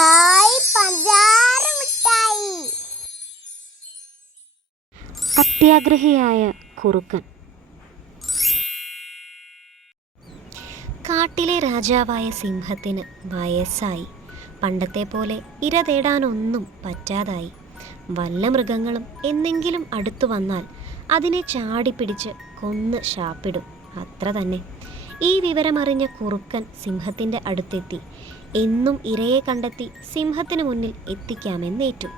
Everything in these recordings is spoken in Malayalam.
ഹായ് പഞ്ചാര മിഠായി. അത്യാഗ്രഹിയായ കുറുക്കൻ. കാട്ടിലെ രാജാവായ സിംഹത്തിന് വയസ്സായി. പണ്ടത്തെ പോലെ ഇര തേടാനൊന്നും പറ്റാതായി. വല്ല മൃഗങ്ങളും എന്തെങ്കിലും അടുത്തു വന്നാൽ അതിനെ ചാടിപ്പിടിച്ച് കൊന്ന് ശാപ്പിടും. അത്ര തന്നെ. ഈ വിവരമറിഞ്ഞ കുറുക്കൻ സിംഹത്തിന്റെ അടുത്തെത്തി. എന്നും ഇരയെ കണ്ടെത്തി സിംഹത്തിന് മുന്നിൽ എത്തിക്കാമെന്നേറ്റു.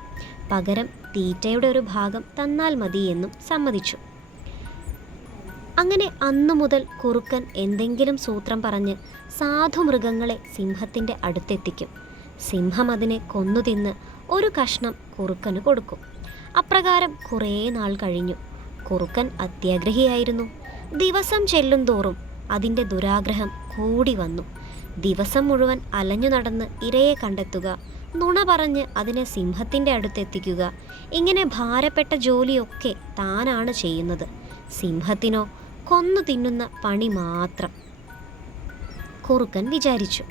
പകരം തീറ്റയുടെ ഒരു ഭാഗം തന്നാൽ മതിയെന്നും സമ്മതിച്ചു. അങ്ങനെ അന്നു മുതൽ കുറുക്കൻ എന്തെങ്കിലും സൂത്രം പറഞ്ഞ് സാധു മൃഗങ്ങളെ സിംഹത്തിന്റെ അടുത്തെത്തിക്കും. സിംഹം അതിനെ കൊന്നു തിന്ന് ഒരു കഷ്ണം കുറുക്കന് കൊടുക്കും. അപ്രകാരം കുറേ നാൾ കഴിഞ്ഞു. കുറുക്കൻ അത്യാഗ്രഹിയായിരുന്നു. ദിവസം ചെല്ലും തോറും അതിന്റെ ദുരാഗ്രഹം കൂടി വന്നു. ദിവസം മുഴുവൻ അലഞ്ഞു നടന്ന് ഇരയെ കണ്ടെത്തുക നുണ പറഞ്ഞ് അതിനെ സിംഹത്തിന്റെ അടുത്തെത്തിക്കുക ഇങ്ങനെ ഭാരപ്പെട്ട ജോലിയൊക്കെ താനാണ് ചെയ്യുന്നത്. സിംഹത്തിനോ കൊന്നു തിന്നുന്ന പണി മാത്രം. കുറുക്കൻ വിചാരിച്ചു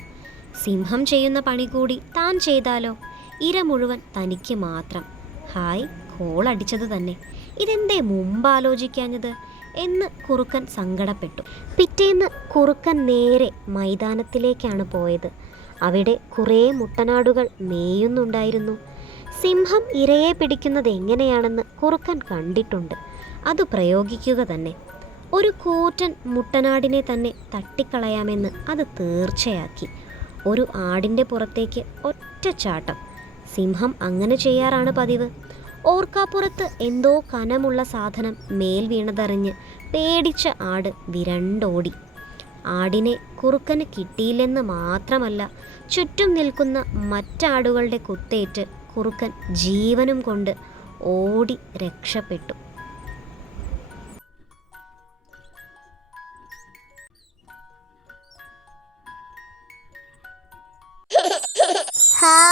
സിംഹം ചെയ്യുന്ന പണി കൂടി താൻ ചെയ്താലോ? ഇര മുഴുവൻ തനിക്ക് മാത്രം. ഹായ് കോളടിച്ചത് തന്നെ. ഇതെന്തേ മുമ്പ് ആലോചിക്കാഞ്ഞത് എന്ന് കുറുക്കൻ സങ്കടപ്പെട്ടു. പിറ്റേന്ന് കുറുക്കൻ നേരെ മൈതാനത്തിലേക്കാണ് പോയത്. അവിടെ കുറേ മുട്ടനാടുകൾ മേയുന്നുണ്ടായിരുന്നു. സിംഹം ഇരയെ പിടിക്കുന്നത് എങ്ങനെയാണെന്ന് കുറുക്കൻ കണ്ടിട്ടുണ്ട്. അത് പ്രയോഗിക്കുക തന്നെ. ഒരു കൂറ്റൻ മുട്ടനാടിനെ തന്നെ തട്ടിക്കളയാമെന്ന് അത് തീർച്ചയാക്കി. ഒരു ആടിന്റെ പുറത്തേക്ക് ഒറ്റച്ചാട്ടം. സിംഹം അങ്ങനെ ചെയ്യാറാണ് പതിവ്. ഓർക്കാപ്പുറത്ത് എന്തോ കനമുള്ള സാധനം മേൽ വീണതറിഞ്ഞ് പേടിച്ച ആട് വിരണ്ടോടി. ആടിനെ കുറുക്കന് കിട്ടിയില്ലെന്ന് മാത്രമല്ല ചുറ്റും നിൽക്കുന്ന മറ്റാടുകളുടെ കുത്തേറ്റ് കുറുക്കൻ ജീവനും കൊണ്ട് ഓടി രക്ഷപ്പെട്ടു. ഹായ്